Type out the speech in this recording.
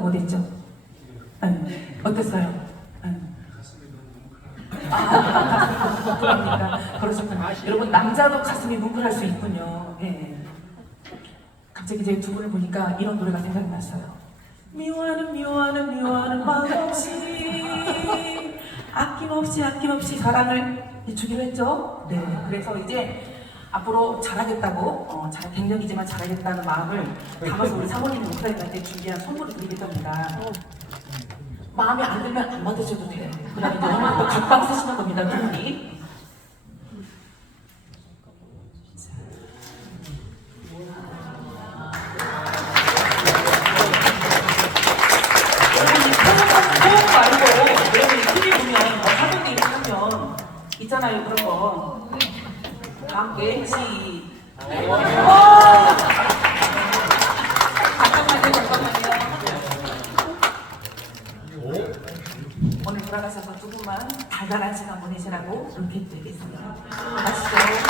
소감이 어땠죠? 네. 어땠어요? 네. 아, 그러니까 그러셨구나. 여러분 남자도 가슴이 뭉클할 수 있군요. 예. 갑자기 이제 두 분을 보니까 이런 노래가 생각이 났어요. 미워하는 미워하는 미워하는 마음 없이 아낌없이 아낌없이 사랑을 주기로 했죠. 네. 그래서 이제 앞으로 잘하겠다고 어, 잘 갱년이지만 잘하겠다는 마음을 담아서 우리 사모님 목사님한테 준비한 선물을 드리겠답니다. 마음에 안 들면 안 받으셔도 돼요. 그다음에 오늘 또 각방 쓰시는 겁니다, 두 분이. 말고 여러분 TV 보면 일 하면 있잖아요 그런 거. 시. 어! 잠깐만요, 잠깐만요. 오늘 돌아가셔서 조금만 달달한 시간 보내시라고 이렇게 드리겠습니다. 아시죠?